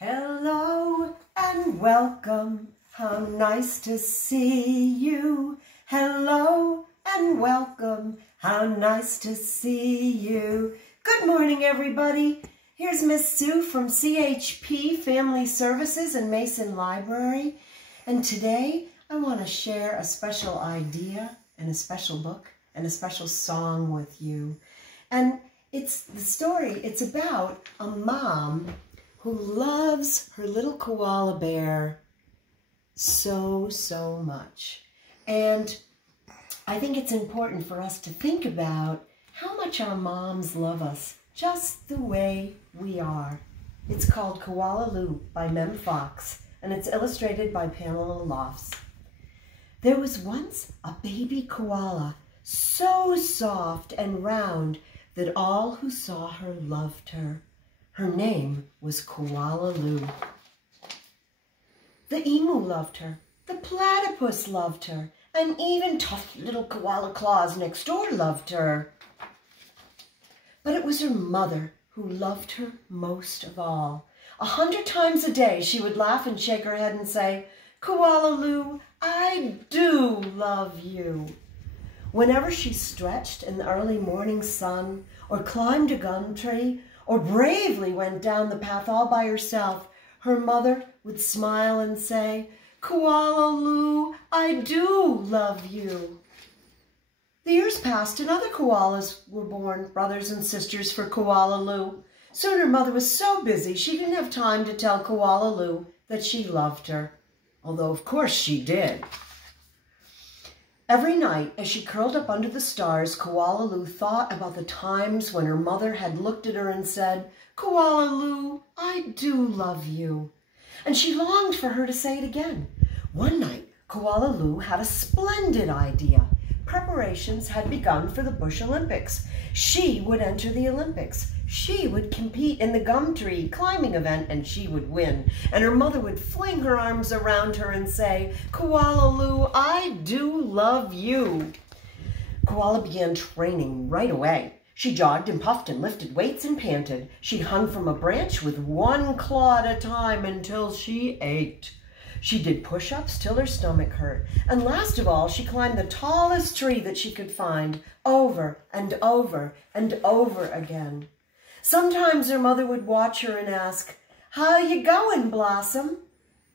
Hello and welcome, how nice to see you. Hello and welcome, how nice to see you. Good morning, everybody. Here's Miss Sue from CHP Family Services and Mason Library. And today I want to share a special idea and a special book and a special song with you. And it's about a mom who loves her little koala bear so much. And I think it's important for us to think about how much our moms love us just the way we are. It's called Koala Lou by Mem Fox, and it's illustrated by Pamela Lofts. There was once a baby koala, so soft and round that all who saw her loved her. Her name was Koala Lou. The emu loved her, the platypus loved her, and even tough little koala claws next door loved her. But it was her mother who loved her most of all. 100 times a day she would laugh and shake her head and say, "Koala Lou, I do love you." Whenever she stretched in the early morning sun, or climbed a gum tree, or bravely went down the path all by herself, her mother would smile and say, "Koala Lou, I do love you." The years passed and other koalas were born, brothers and sisters for Koala Lou. Soon her mother was so busy she didn't have time to tell Koala Lou that she loved her, although of course she did. Every night, as she curled up under the stars, Koala Lou thought about the times when her mother had looked at her and said, "Koala Lou, I do love you." And she longed for her to say it again. One night, Koala Lou had a splendid idea. Preparations had begun for the Bush Olympics. She would enter the Olympics. She would compete in the gum tree climbing event, and she would win. And her mother would fling her arms around her and say, "Koala Lou, I do love you." Koala began training right away. She jogged and puffed and lifted weights and panted. She hung from a branch with one claw at a time until she ached. She did push-ups till her stomach hurt. And last of all, she climbed the tallest tree that she could find, over and over and over again. Sometimes her mother would watch her and ask, "How you going, Blossom?"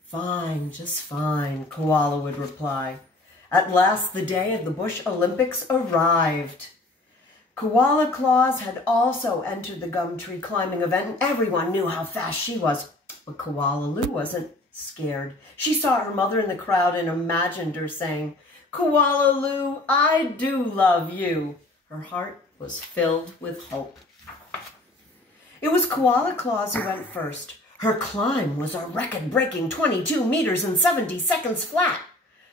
"Fine, just fine," Koala would reply. At last the day of the Bush Olympics arrived. Koala Claus had also entered the gum tree climbing event, and everyone knew how fast she was. But Koala Lou wasn't scared. She saw her mother in the crowd and imagined her saying, "Koala Lou, I do love you." Her heart was filled with hope. It was Koala Claus who went first. Her climb was a record-breaking 22 meters and 70 seconds flat.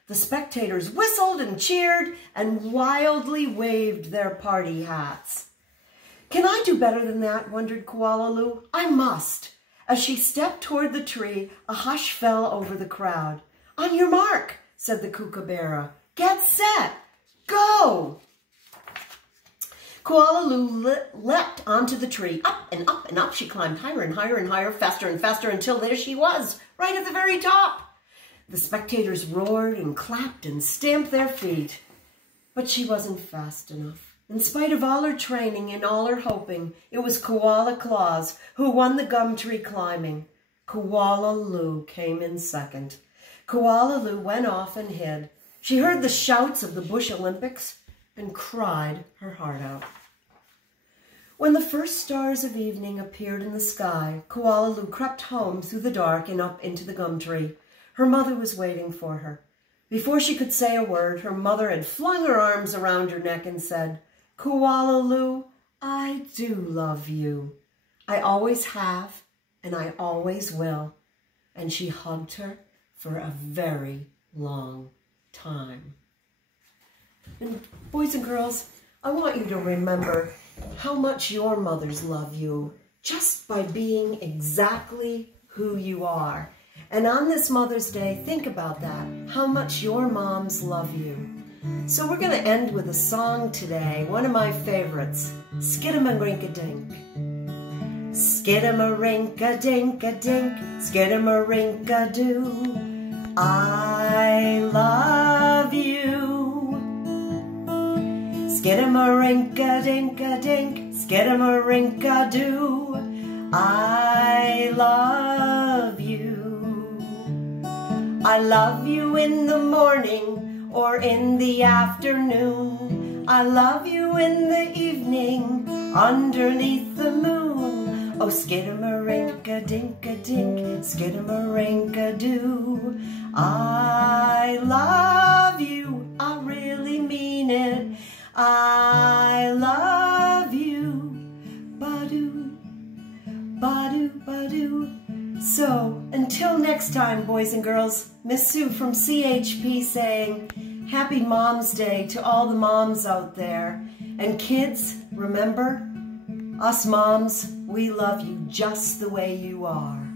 The spectators whistled and cheered and wildly waved their party hats. "Can I do better than that?" wondered Koala Lou. "I must." As she stepped toward the tree, a hush fell over the crowd. "On your mark," said the kookaburra. "Get set, go!" Koala Lou leapt onto the tree. Up and up and up she climbed, higher and higher and higher, faster and faster, until there she was, right at the very top. The spectators roared and clapped and stamped their feet. But she wasn't fast enough. In spite of all her training and all her hoping, it was Koala Claus who won the gum tree climbing. Koala Lou came in second. Koala Lou went off and hid. She heard the shouts of the Bush Olympics and cried her heart out. When the first stars of evening appeared in the sky, Koala Lou crept home through the dark and up into the gum tree. Her mother was waiting for her. Before she could say a word, her mother had flung her arms around her neck and said, "Koala Lou, I do love you. I always have, and I always will." And she hugged her for a very long time. And boys and girls, I want you to remember how much your mothers love you just by being exactly who you are. And on this Mother's Day, think about that, how much your moms love you. So we're going to end with a song today, one of my favorites, Skidamarinka-Dink. Skidamarink-a-dink-a-dink, skidamarink-a-doo. I love you. Skidamarink-a-dink-a-dink, skidamarink-a-doo. I love you. I love you in the morning or in the afternoon. I love you in the evening underneath the moon. Oh, skidamarink-a-dink-a-dink, skidamarink-a-doo. I love you, I really mean it. I love you, ba-doo, ba-doo, ba-doo. So, until next time, boys and girls, Miss Sue from CHP saying, Happy Mom's Day to all the moms out there. And kids, remember, us moms, we love you just the way you are.